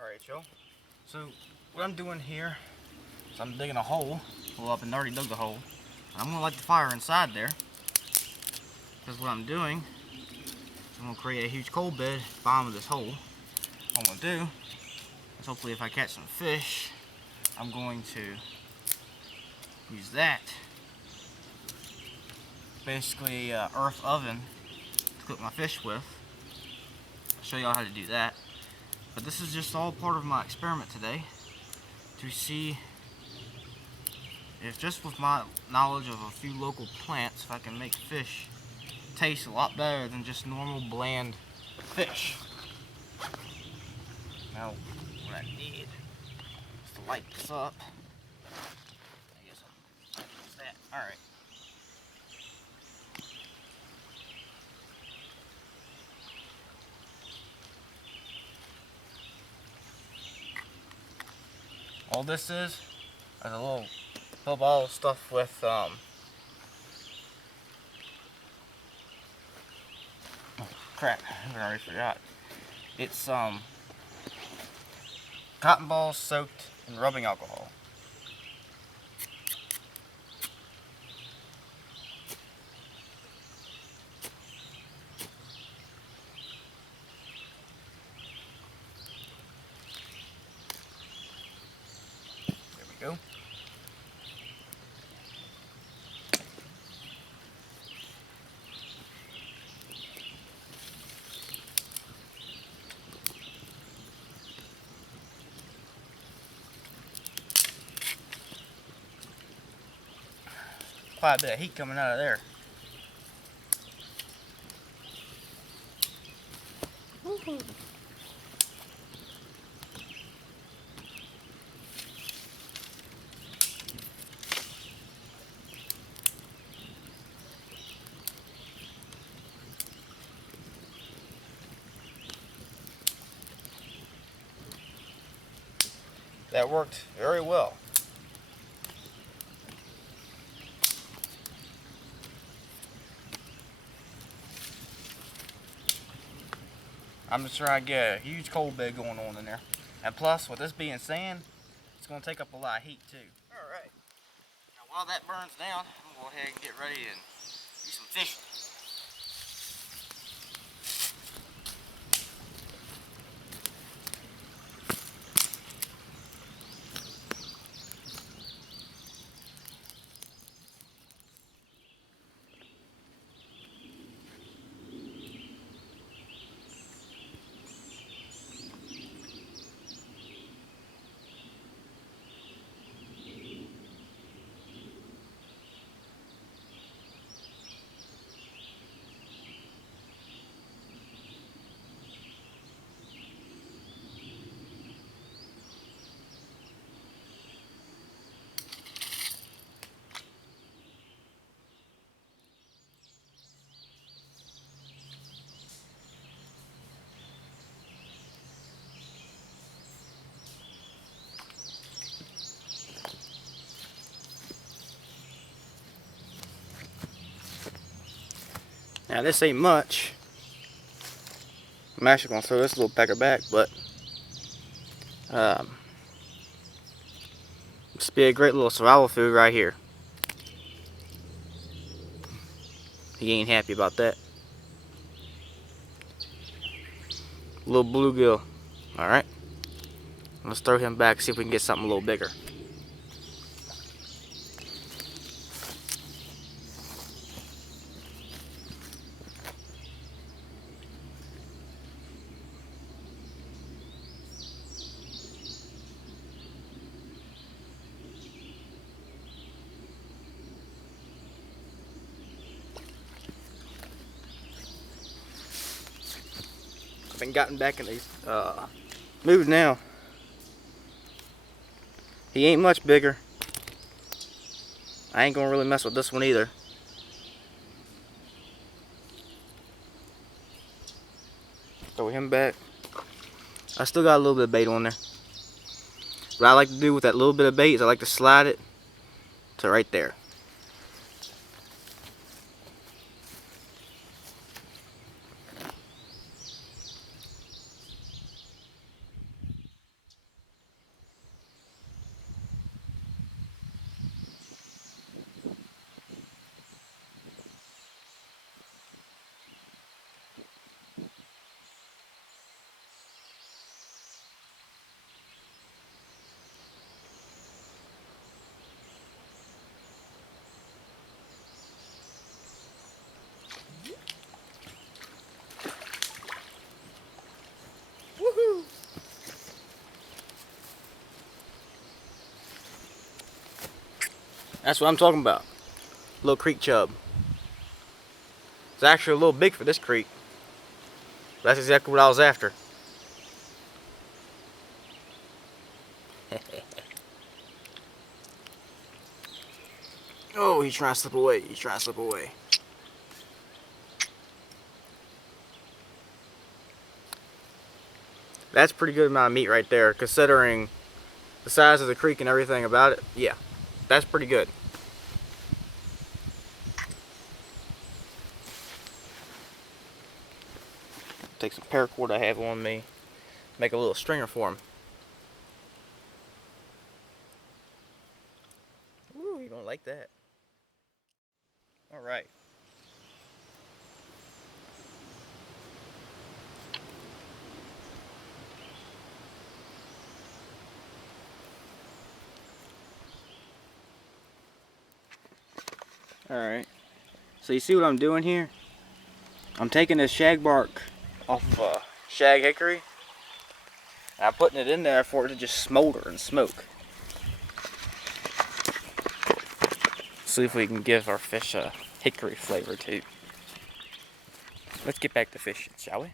Alright, y'all. So, what I'm doing here is I'm digging a hole. Well, I've already dug the hole. I'm going to light the fire inside there. Because what I'm doing is I'm going to create a huge coal bed at the bottom of this hole. What I'm going to do is hopefully if I catch some fish, I'm going to use that. Basically, earth oven to cook my fish with. I'll show y'all how to do that. But this is just all part of my experiment today to see if just with my knowledge of a few local plants, if I can make fish taste a lot better than just normal bland fish. Now, what I need is to light this up. I guess I'll use that. Alright. All this is a little bottle of stuff with oh crap, I already forgot. It's cotton balls soaked in rubbing alcohol. There we go. Quite a bit of heat coming out of there. Woohoo. That worked very well. I'm just trying to get a huge coal bed going on in there. And plus, with this being sand, it's going to take up a lot of heat too. Alright. Now while that burns down, I'm going to go ahead and get ready and do some fishing. Now this ain't much. I'm actually going to throw this little pecker back, but this be a great little survival food right here. He ain't happy about that. Little bluegill. Alright. Let's throw him back, see if we can get something a little bigger. I've been gotten back in these mood now. He ain't much bigger. I ain't gonna really mess with this one either. Throw him back. I still got a little bit of bait on there. What I like to do with that little bit of bait is I like to slide it to right there. That's what I'm talking about. Little creek chub. It's actually a little big for this creek. That's exactly what I was after. Oh, he's trying to slip away. He's trying to slip away. That's a pretty good amount of meat right there, considering the size of the creek and everything about it. Yeah, that's pretty good. Take some paracord I have on me, make a little stringer for him. Ooh, you don't like that. All right. All right. So you see what I'm doing here? I'm taking this shag bark off of shag hickory, and I'm putting it in there for it to just smolder and smoke. See if we can give our fish a hickory flavor too. Let's get back to fishing, shall we?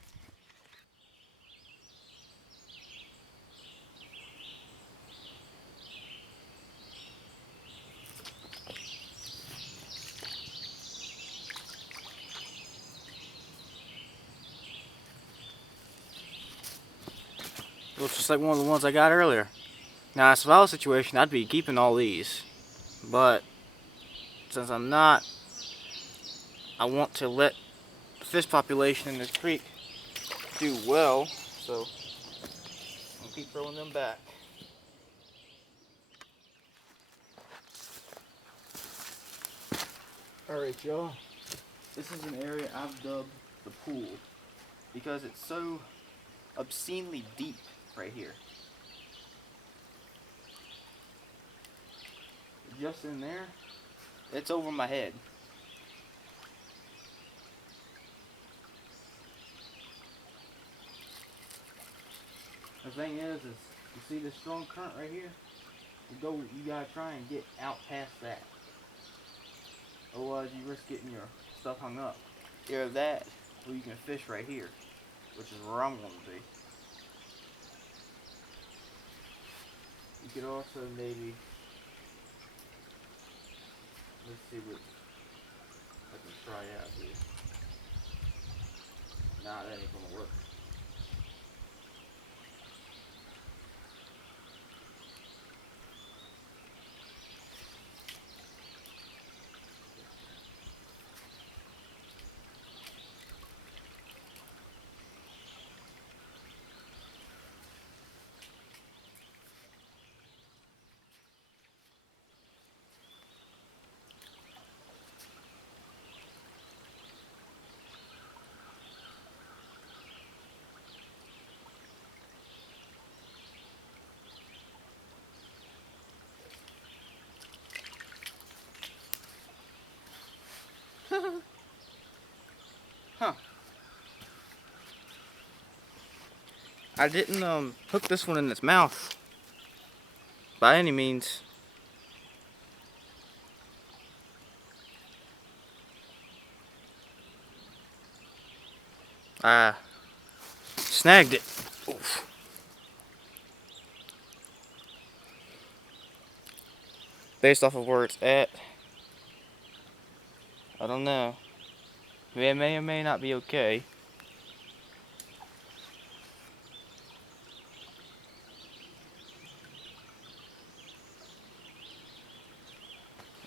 Looks just like one of the ones I got earlier. Now, in a survival situation, I'd be keeping all these, but since I'm not, I want to let the fish population in this creek do well, so I'll keep throwing them back. Alright, y'all. This is an area I've dubbed the pool because it's so obscenely deep right here. Just in there, it's over my head. The thing is you see this strong current right here? You gotta try and get out past that. Otherwise you risk getting your stuff hung up. Either that, or you can fish right here, which is where I'm gonna be. You could also maybe, let's see what I can try out here. Nah, that ain't gonna work. Huh. I didn't hook this one in its mouth by any means. I snagged it. Oof. Based off of where it's at, I don't know. It may or may not be okay.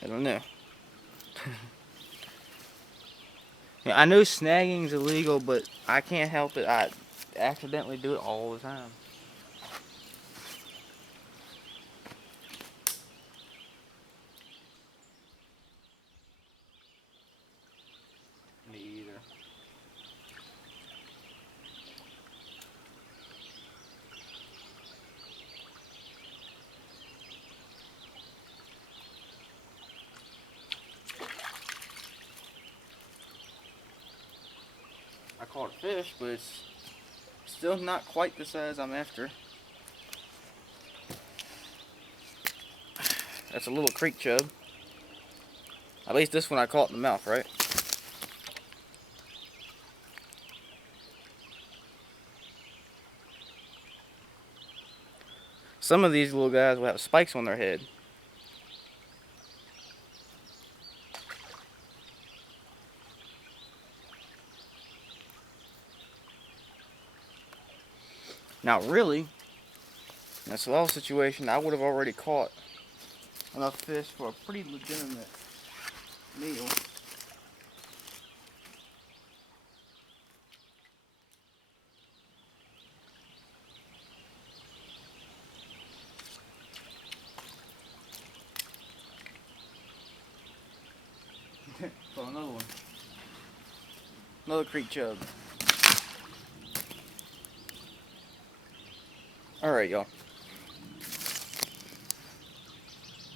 I don't know. Yeah, I know snagging's illegal, but I can't help it. I accidentally do it all the time. Me either. I caught fish, but it's still not quite the size I'm after. That's a little creek chub. At least this one I caught in the mouth, right? Some of these little guys will have spikes on their head. Now really, in a swell situation, I would have already caught enough fish for a pretty legitimate meal. So another one. Another creek chub. Alright, y'all.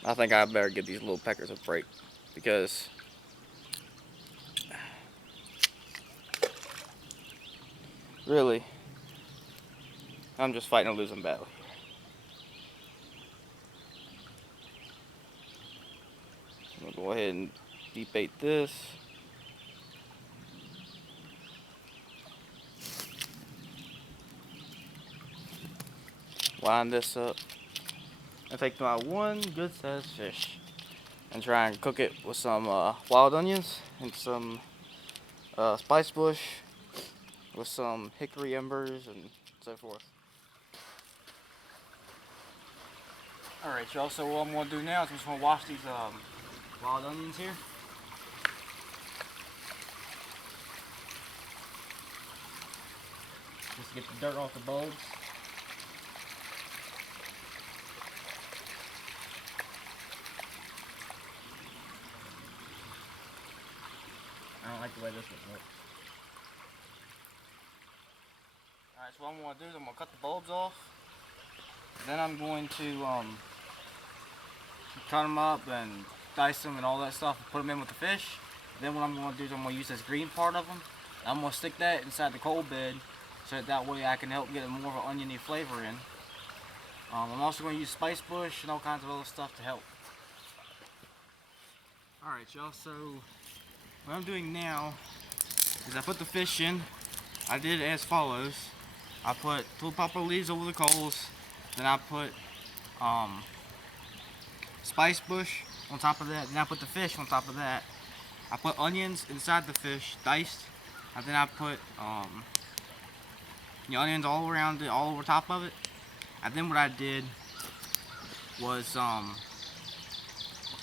I think I better give these little peckers a break because really, I'm just fighting a losing battle here. I'm gonna go ahead and deep bait this. Line this up. And take my one good sized fish and try and cook it with some wild onions and some spice bush with some hickory embers and so forth. Alright y'all, so what I'm going to do now is I'm just going to wash these wild onions here. Just to get the dirt off the bulbs. I don't like the way this one looks. Alright, so what I'm going to do is I'm going to cut the bulbs off. Then I'm going to cut them up and dice them and all that stuff and put them in with the fish. Then what I'm going to do is I'm going to use this green part of them. I'm going to stick that inside the coal bed so that way I can help get more of an oniony flavor in. I'm also going to use spice bush and all kinds of other stuff to help. Alright y'all, so what I'm doing now is I put the fish in. I did it as follows. I put tulip popper leaves over the coals. Then I put spice bush on top of that. Then I put the fish on top of that. I put onions inside the fish, diced. And then I put the onions all around it, all over top of it. And then what I did was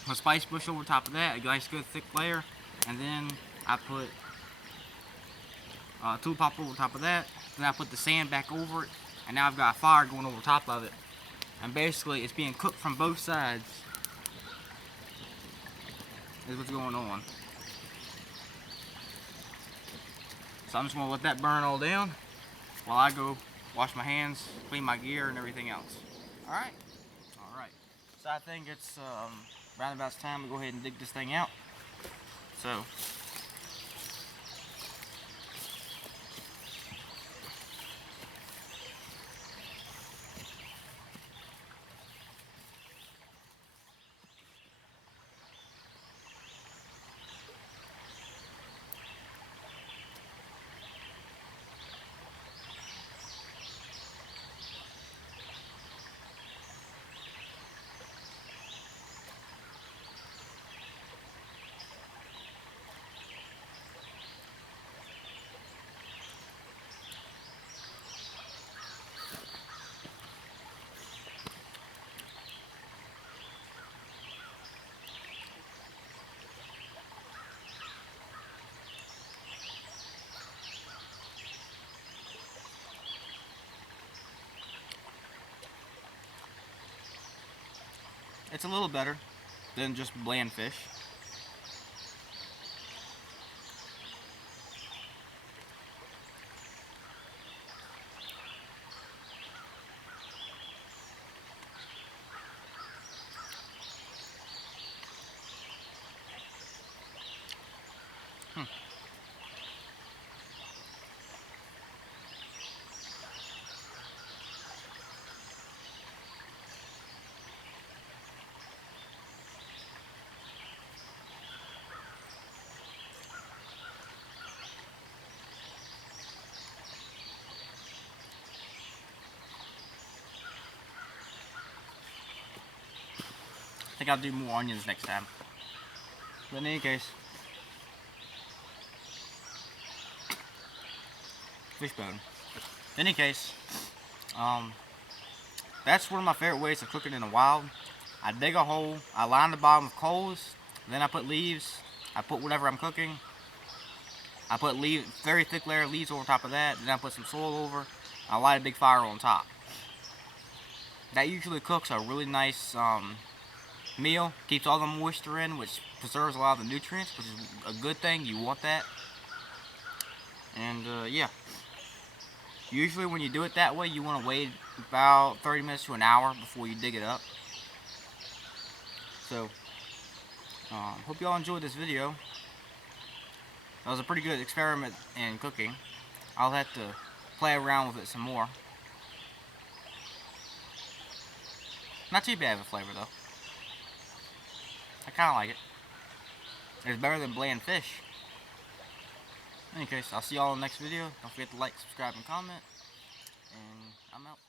put spice bush over top of that, a nice good thick layer. And then I put tulip popper over top of that. Then I put the sand back over it. And now I've got a fire going over top of it. And basically it's being cooked from both sides. Is what's going on. So I'm just gonna let that burn all down while I go wash my hands, clean my gear and everything else. Alright. Alright. So I think it's around about time to go ahead and dig this thing out. So it's a little better than just bland fish. think I'll do more onions next time. But in any case, fishbone. In any case, that's one of my favorite ways of cooking in the wild. I dig a hole, I line the bottom with coals, then I put leaves, I put whatever I'm cooking. I put very thick layer of leaves over top of that, then I put some soil over, I light a big fire on top. That usually cooks a really nice meal, keeps all the moisture in, which preserves a lot of the nutrients, which is a good thing, you want that. And yeah, usually when you do it that way, you want to wait about 30 minutes to an hour before you dig it up. So, hope y'all enjoyed this video. That was a pretty good experiment in cooking. I'll have to play around with it some more. Not too bad of a flavor though. I kind of like it. It's better than bland fish. In any case, I'll see y'all in the next video. Don't forget to like, subscribe, and comment. And I'm out.